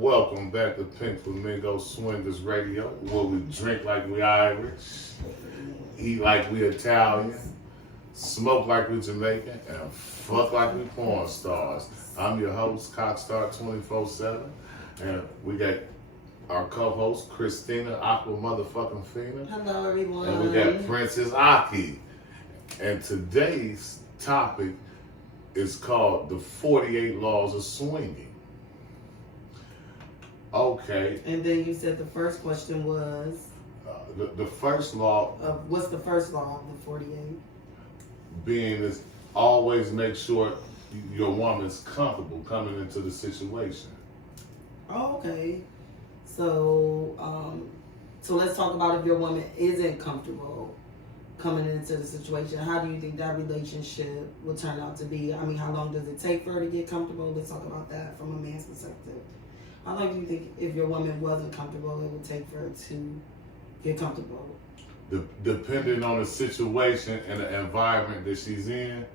Welcome back to PinkFlamingo Swingers Radio, where we drink like we Irish, eat like we Italian, smoke like we Jamaican, and fuck like we porn stars. I'm your host, Cockstar 24/7, and we got our co-host, Christina, Aqua Motherfucking Fina. Hello, everyone. And we got Princess Aki. And today's topic is called the 48 Laws of Swinging. Okay. And then you said the first question was? The first law. What's the first law of the 48? Being is always make sure your woman's comfortable coming into the situation. Oh, okay. So, so let's talk about if your woman isn't comfortable coming into the situation. How do you think that relationship will turn out to be? I mean, how long does it take for her to get comfortable? Let's talk about that from a man's perspective. How long do you think if your woman wasn't comfortable, it would take for her to get comfortable? Depending on the situation and the environment that she's in,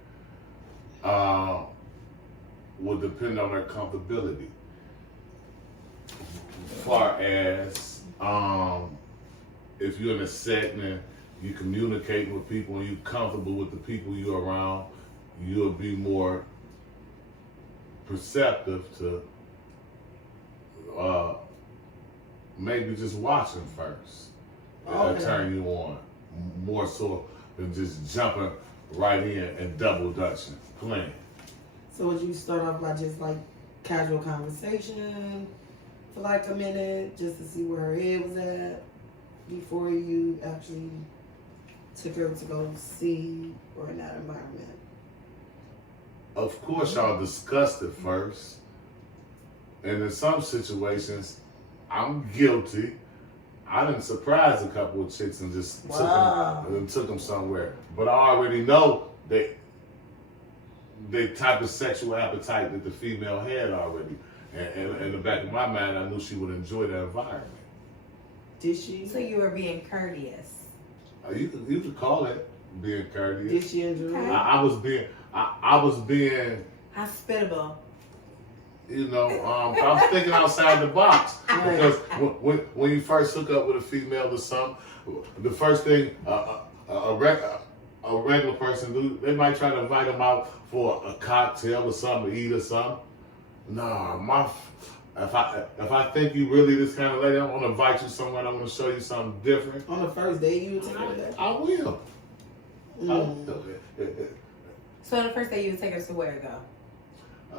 will depend on her comfortability. As far as if you're in a setting and you communicate with people and you're comfortable with the people you're around, you'll be more perceptive to maybe just watching first. Okay. Turn you on more so than just jumping right in and double dutching, playing. So would you start off by just like casual conversation for like a minute just to see where her head was at before you actually took her to go see or in that environment? Of course, y'all discussed it first. And in some situations, I'm guilty. I done surprised a couple of chicks and just took them somewhere. But I already know that the type of sexual appetite that the female had already. And in the back of my mind, I knew she would enjoy that environment. Did she? So you were being courteous. You could call it being courteous. Did she enjoy it? I was being hospitable. You know, I was thinking outside the box because when you first hook up with a female or something, the first thing a regular person do, they might try to invite them out for a cocktail or something to eat or something. Nah, if I think you really this kind of lady, I'm gonna invite you somewhere. I'm gonna show you something different. On the first date, you would take her there? I will. So the first day you would take her to where though?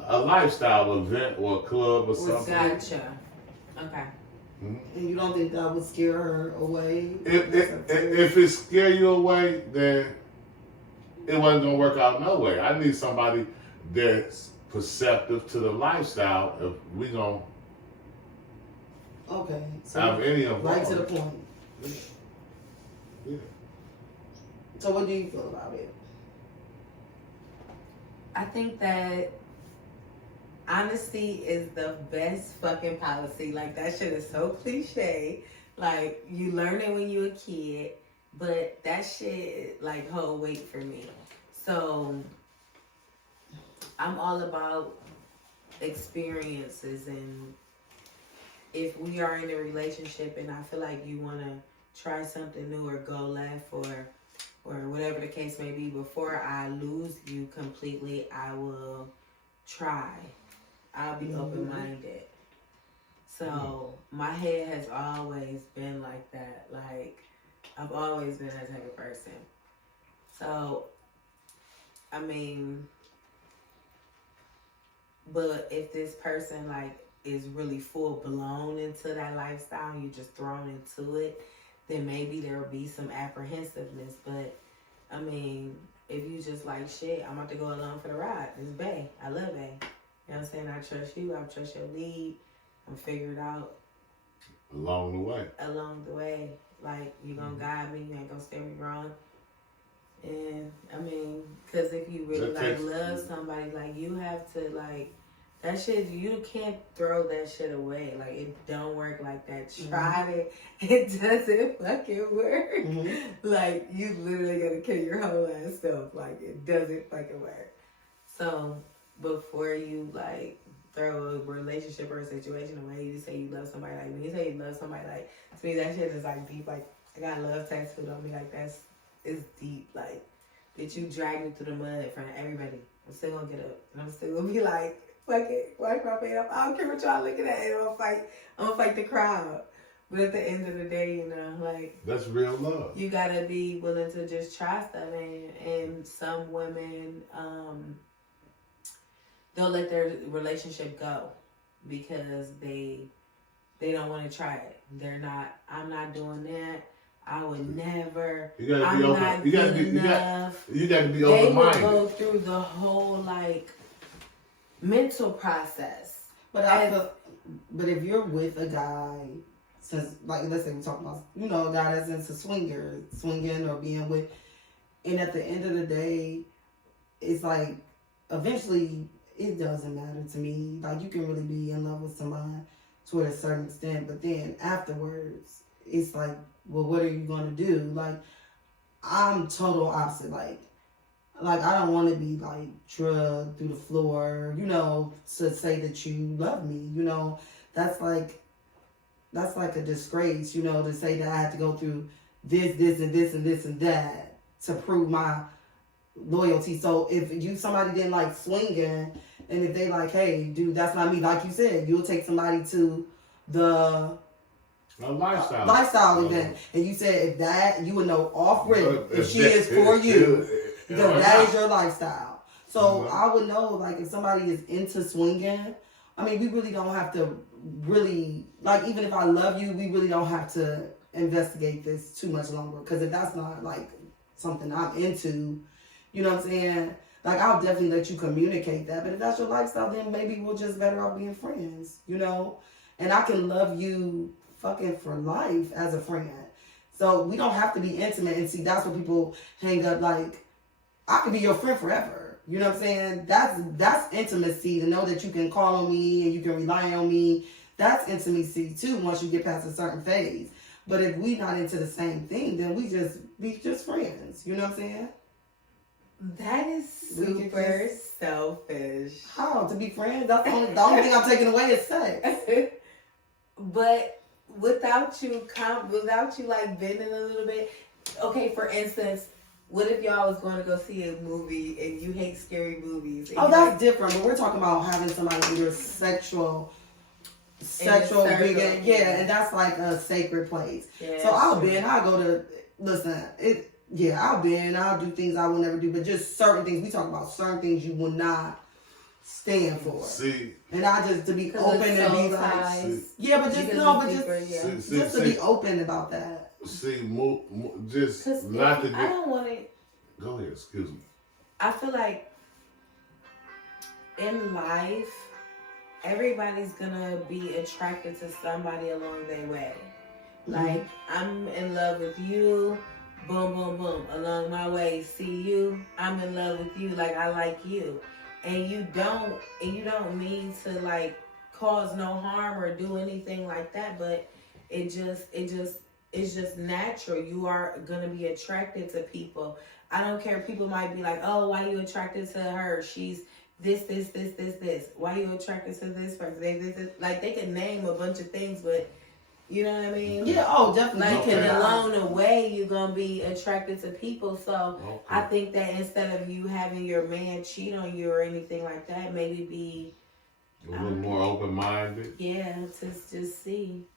A lifestyle event or a club or something. Gotcha. Okay. Mm-hmm. And you don't think that would scare her away? If it scare you away, then it wasn't gonna work out no way. I need somebody that's perceptive to the lifestyle if we gonna so have any of right to the point. Yeah. So what do you feel about it? I think that honesty is the best fucking policy. Like, that shit is so cliche. Like, you learn it when you're a kid, but that shit, like, hold weight for me. So, I'm all about experiences, and if we are in a relationship and I feel like you want to try something new or go left or whatever the case may be, before I lose you completely, I will try. I'll be open-minded. So my head has always been like that. Like, I've always been that type of person. So, I mean, but if this person like is really full blown into that lifestyle, you just thrown into it, then maybe there will be some apprehensiveness. But I mean, if you just like, shit, I'm about to go along for the ride. It's Bae. I love Bae. You know what I'm saying? I trust you. I trust your lead. I'm figure it out. Along the way. Like, you gonna guide me. You ain't gonna steer me wrong. And, I mean, because if you really, love somebody, like, you have to, like, that shit, you can't throw that shit away. Like, it don't work like that. Try it. It doesn't fucking work. Mm-hmm. Like, you literally gotta kill your whole ass self. Like, it doesn't fucking work. So, before you, like, throw a relationship or a situation away. You just say you love somebody. Like when you say you love somebody, like to me that shit is like deep. Like I got love tattooed on me. Like it's deep. Like that you drag me through the mud in front of everybody. I'm still gonna get up and I'm still gonna be like, fuck it, wipe my face up. I don't care what y'all looking at. And I'm gonna fight the crowd. But at the end of the day, you know, like that's real love. You gotta be willing to just try stuff, and some women, they'll let their relationship go because they don't want to try it. They're not. I'm not doing that. I would never. You gotta I'm be open. not You gotta good be. enough. You gotta be They open will minded. go through the whole like mental process. But but if you're with a guy, since like let's say we're talking about a guy that's into swinging or being with, and at the end of the day, it's like eventually it doesn't matter to me. Like you can really be in love with somebody to a certain extent, but then afterwards, it's like, well, what are you gonna do? Like I'm total opposite. Like I don't want to be like drugged through the floor, to say that you love me. That's like a disgrace, to say that I have to go through this, and this, and this, and that to prove my loyalty. So if somebody didn't like swinging, and if they like, hey, dude, that's not me, like you said, you'll take somebody to the A lifestyle. lifestyle event, and you said if that, you would know off rip if she is for you, because that is your lifestyle. So I would know, like, if somebody is into swinging, I mean, we really don't have to like, even if I love you, we really don't have to investigate this too much longer, because if that's not, like, something I'm into, you know what I'm saying? Like, I'll definitely let you communicate that, but if that's your lifestyle, then maybe we're just better off being friends, And I can love you fucking for life as a friend. So we don't have to be intimate. And see, that's what people hang up, like, I could be your friend forever. You know what I'm saying? That's intimacy, to know that you can call on me and you can rely on me. That's intimacy too, once you get past a certain phase. But if we not into the same thing, then we just friends. You know what I'm saying? That is super selfish. How? To be friends? That's the only thing I'm taking away is sex. But without you like bending a little bit. Okay, for instance, what if y'all was going to go see a movie and you hate scary movies? Oh, that's different. But we're talking about having somebody in your sexual being, and that's like a sacred place. Yeah, so I'll do things I will never do, but just certain things. We talk about certain things you will not stand for. See, and I just to be open and be like, just to be open about that. See, just not to get. I don't want it. Go ahead, excuse me. I feel like in life, everybody's gonna be attracted to somebody along their way. Like, I'm in love with you, boom, boom, boom. Along my way, see you, I'm in love with you, like I like you. And you don't mean to like cause no harm or do anything like that, but it's just natural. You are gonna be attracted to people. I don't care. People might be like, oh, why are you attracted to her? She's this. Why are you attracted to this person? They can name a bunch of things, but you know what I mean? Yeah, oh, definitely. Like, and along the way, you're going to be attracted to people. So I think that instead of you having your man cheat on you or anything like that, maybe be a little more open-minded. Yeah, to just see.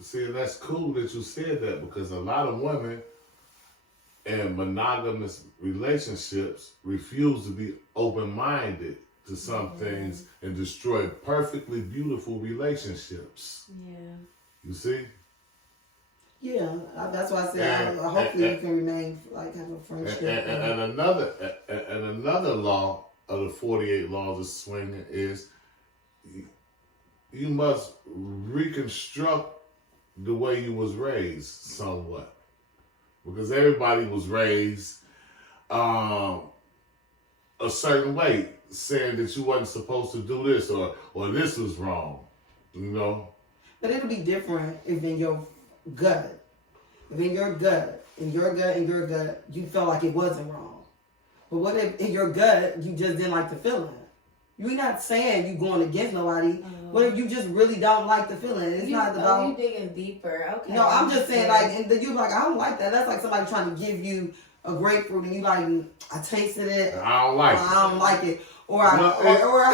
See, that's cool that you said that, because a lot of women in monogamous relationships refuse to be open-minded to some things and destroy perfectly beautiful relationships. Yeah. You see? Yeah, that's why I said hopefully you can remain, like, have a friendship. And another law of the 48 laws of swinging is you must reconstruct the way you was raised somewhat, because everybody was raised a certain way, saying that you wasn't supposed to do this or this was wrong, But it'll be different if in your gut, you felt like it wasn't wrong. But what if in your gut you just didn't like the feeling? You're not saying you going against nobody. Well, you just really don't like the feeling. It's not about. You digging deeper. Okay. No, I'm just saying like, and then you like, I don't like that. That's like somebody trying to give you a grapefruit and you like, I tasted it. I don't like it. I don't like it. Or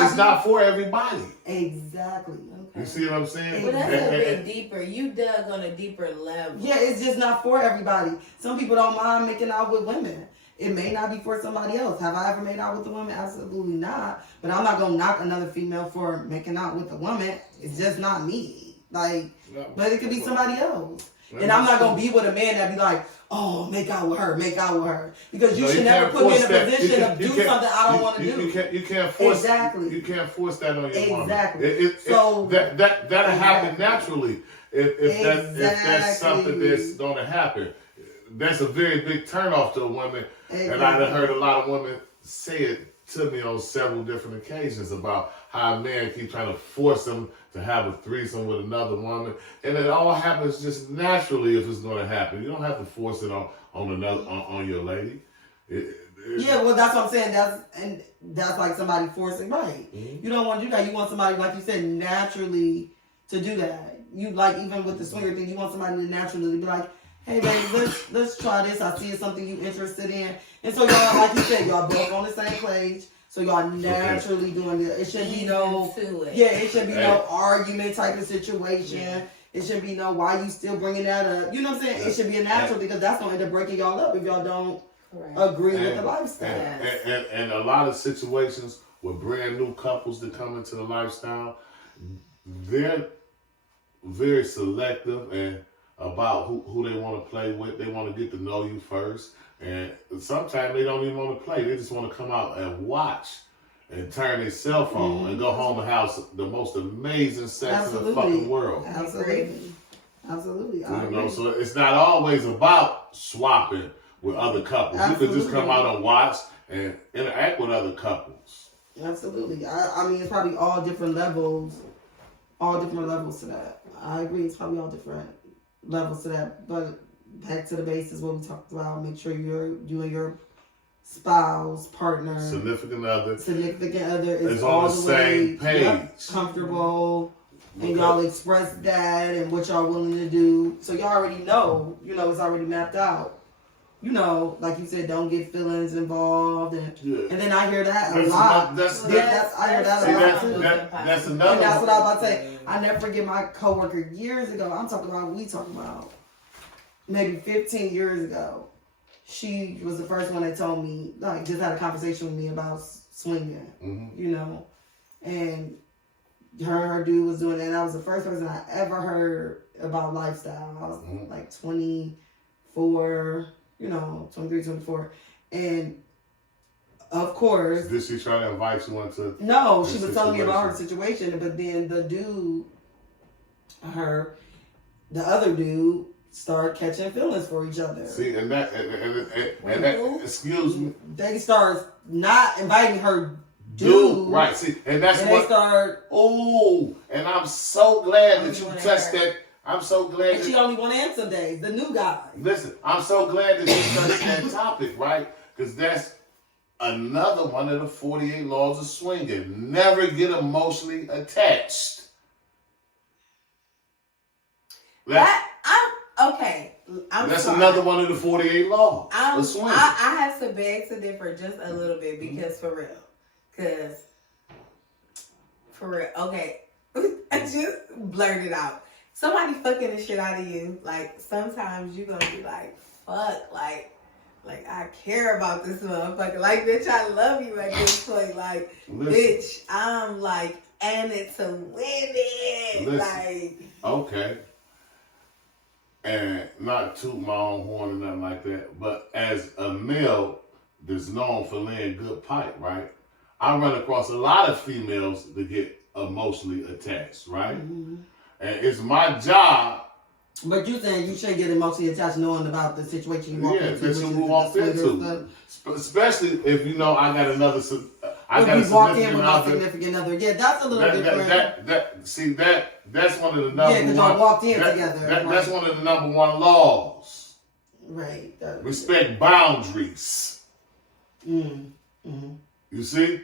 it's not for everybody. Exactly. Okay. You see what I'm saying? But that's a bit deeper. You dug on a deeper level. Yeah, it's just not for everybody. Some people don't mind making out with women. It may not be for somebody else. Have I ever made out with a woman? Absolutely not. But I'm not gonna knock another female for making out with a woman. It's just not me. Like, but it could be somebody else. And I'm not gonna be with a man that be like, oh, make out with her, because you should never put me in a position to do something I don't want to do. You can't force exactly. You can't force that on your woman. Exactly. So that'll happen naturally if that's something that's gonna happen. That's a very big turnoff to a woman, and I've heard a lot of women say it to me on several different occasions about how a man keeps trying to force them to have a threesome with another woman, and it all happens just naturally if it's going to happen. You don't have to force it on your lady. Yeah, well, that's what I'm saying. That's like somebody forcing, right? Mm-hmm. You don't want to do that. You want somebody, like you said, naturally to do that. You like, even with the swinger thing, you want somebody to naturally be like, hey baby, let's try this. I see it's something you interested in. And so y'all, like you said, y'all both on the same page. So y'all naturally doing it. It shouldn't be it should be no argument type of situation. Yeah. It shouldn't be no why you still bringing that up. You know what I'm saying? It should be a natural because that's gonna end up breaking y'all up if y'all don't agree with the lifestyle. And a lot of situations with brand new couples that come into the lifestyle, they're very selective and about who they want to play with. They want to get to know you first. And sometimes they don't even want to play. They just want to come out and watch and turn their cell phone and go home and have the most amazing sex in the fucking world. Absolutely. You know, so it's not always about swapping with other couples. Absolutely. You could just come out and watch and interact with other couples. Absolutely. I mean, it's probably all different levels to that. I agree. It's probably all different levels to that. But back to the basics, what we talked about. Make sure you and your spouse, partner, significant other is all on the same page, comfortable, and y'all express that and what y'all willing to do. So y'all already know. You know, it's already mapped out. You know, like you said, don't get feelings involved, and then I hear that a lot. I hear that a lot too. That's another. And that's what I was about to say. I never forget my coworker years ago. I'm talking about maybe 15 years ago. She was the first one that told me, like, just had a conversation with me about swinging, you know, and her dude was doing that. And that was the first person I ever heard about lifestyle. I was like 24. 23, 24. And of course. Did she try to invite you into? No, she was telling me about her situation, but then the dude, the other dude, started catching feelings for each other. See, and that, excuse me. They start not inviting her dude. Right, see, and that's what. They start. Oh, and I'm so glad that you touched that. I'm so glad that she only went in some days. The new guy. Listen, I'm so glad that you touched that topic, right? Because that's another one of the 48 laws of swinging. Never get emotionally attached. That's sorry. Another one of the 48 laws of swinging. I have to beg to differ just a little bit because for real, okay, I just blurted out. Somebody fucking the shit out of you, like, sometimes you're gonna be like, fuck, like I care about this motherfucker. Like, bitch, I love you at this point. Like, bitch, I'm like, and it to win it. Listen. Like, okay. And not toot my own horn or nothing like that, but as a male that's known for laying good pipe, right? I run across a lot of females that get emotionally attached, right? Mm-hmm. And it's my job. But you saying you shouldn't get emotionally attached knowing about the situation you walked into. Yeah, that you walked into. Especially if you know I got another. You walk in with no significant other. Yeah, that's a little different. That's one of the number one. Yeah, because y'all walked in together. That's one of the number one laws. Right. Respect boundaries. Mm-hmm. You see?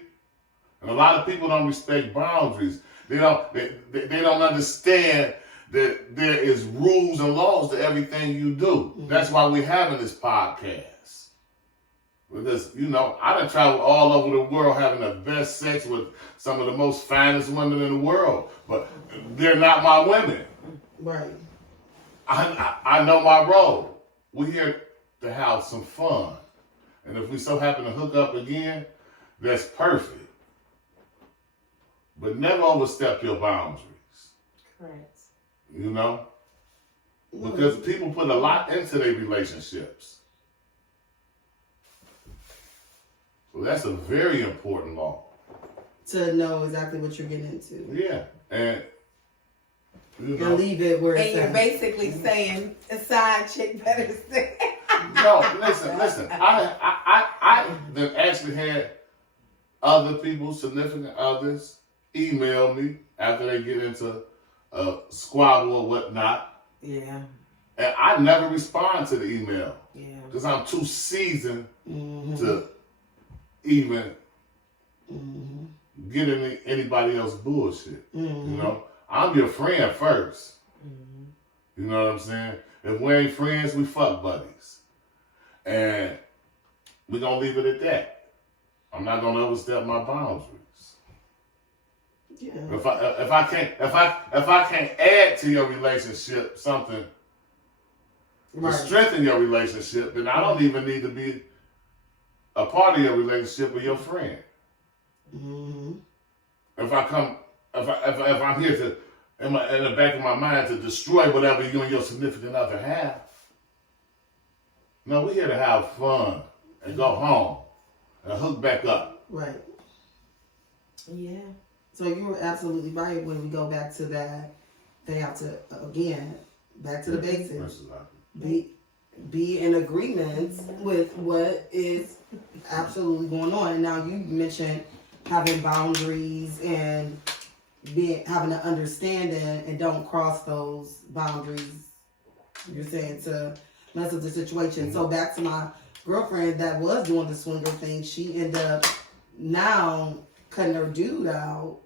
And a lot of people don't respect boundaries. They don't understand that there is rules and laws to everything you do. Mm-hmm. That's why we're having this podcast. Because, I done traveled all over the world having the best sex with some of the most finest women in the world. But they're not my women. Right. I know my role. We're here to have some fun. And if we so happen to hook up again, that's perfect. But never overstep your boundaries. Correct. Because people put a lot into their relationships. So that's a very important law. To know exactly what you're getting into. Yeah. And and leave it where it's and you're at. basically saying a side chick better stay. No, listen. I then actually had other people, significant others, email me after they get into a squabble or whatnot. Yeah. And I never respond to the email. Yeah. Because I'm too seasoned Mm-hmm. to even Mm-hmm. get in anybody else's bullshit. Mm-hmm. I'm your friend first. Mm-hmm. You know what I'm saying? If we ain't friends, we fuck buddies. And we're gonna leave it at that. I'm not gonna overstep my boundaries. Yeah. If I can't add to your relationship something Right. to strengthen your relationship, then I don't even need to be a part of your relationship with your friend. Mm-hmm. If I'm here to in the back of my mind to destroy whatever you and your significant other have. No, we're here to have fun and go home and hook back up. Right. Yeah. So you were absolutely right when we go back to that. They have to, again, back to the basics. Be in agreement with what is absolutely going on. And now you mentioned having boundaries and having an understanding and don't cross those boundaries. You're saying to mess up the situation. Mm-hmm. So back to my girlfriend that was doing the swinger thing, she ended up now cutting her dude out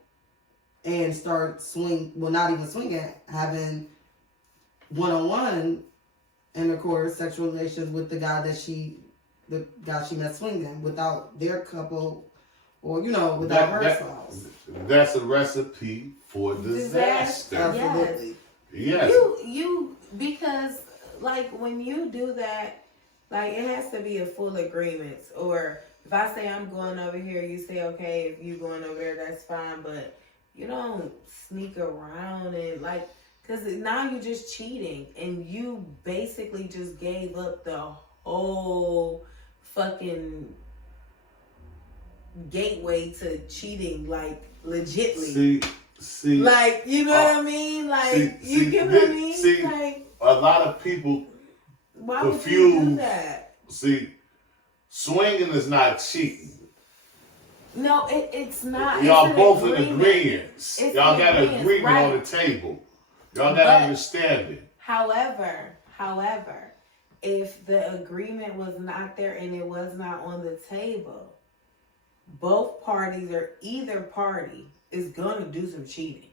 and start not even swinging, having one-on-one intercourse, sexual relations with the guy she met swinging without their couple or, without her spouse. That's a recipe for disaster. Absolutely. Yes. You because like when you do that, like it has to be a full agreement. Or if I say I'm going over here, you say okay. If you going over there, that's fine. But you don't sneak around and like, because now you're just cheating, and you basically just gave up the whole fucking gateway to cheating, like legitly. See, like, you know what I mean? Like, you get what I mean? See, like, a lot of people why confuse. would you do that? See, swinging is not cheating. No, it's not. Y'all it's both an in agreement. Y'all got an agreement right. on the table. Y'all got understanding. However, if the agreement was not there and it was not on the table, both parties or either party is gonna do some cheating.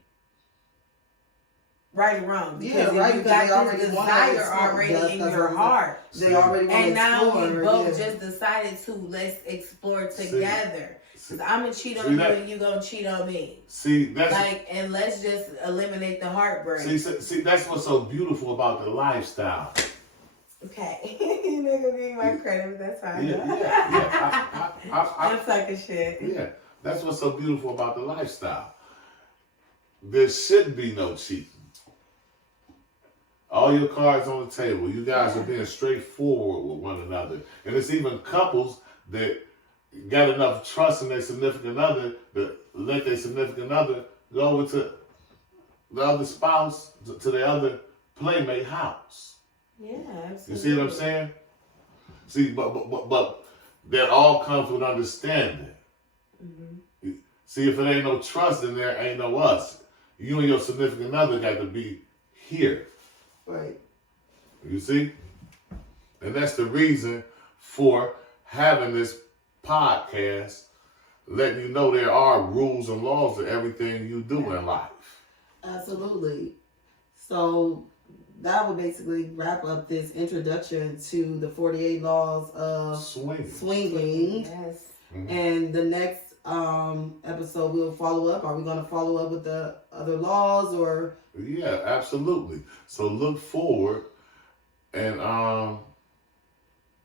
Right or wrong. Because right, you because got this desire already in your heart. They already want to And now explore, we both just decided to let's explore together. Because I'm going to cheat on you and you going to cheat on me. See, that's... and let's just eliminate the heartbreak. See, that's what's so beautiful about the lifestyle. Okay. You're not going to give me my credit, but that's fine. Yeah. I'm sucking shit. Yeah, that's what's so beautiful about the lifestyle. There should be no cheating. All your cards on the table. You guys are being straightforward with one another. And it's even couples that got enough trust in their significant other to let their significant other go over to the other spouse, to the other playmate house. Yeah, absolutely. You see what I'm saying? See, but that all comes with understanding. Mm-hmm. See, if it ain't no trust in there, ain't no us. You and your significant other got to be here. Right. You see? And that's the reason for having this podcast letting you know there are rules and laws to everything you do in life. Absolutely. So that would basically wrap up this introduction to the 48 laws of swinging. Yes. Mm-hmm. And the next episode we'll follow up. Are we going to follow up with the other laws or? Yeah, absolutely. So look forward and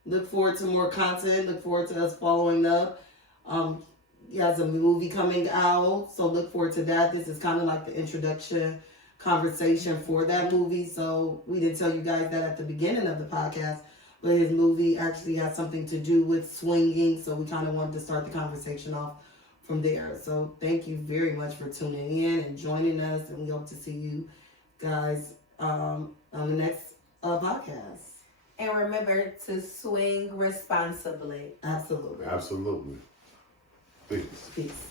look forward to more content. Look forward to us following up. He has a movie coming out, so look forward to that. This is kind of like the introduction conversation for that movie. So we didn't tell you guys that at the beginning of the podcast, but his movie actually has something to do with swinging. So we kind of wanted to start the conversation off from there. So thank you very much for tuning in and joining us, and we hope to see you guys on the next podcast. And remember to swing responsibly. Absolutely. absolutely. Peace. Peace.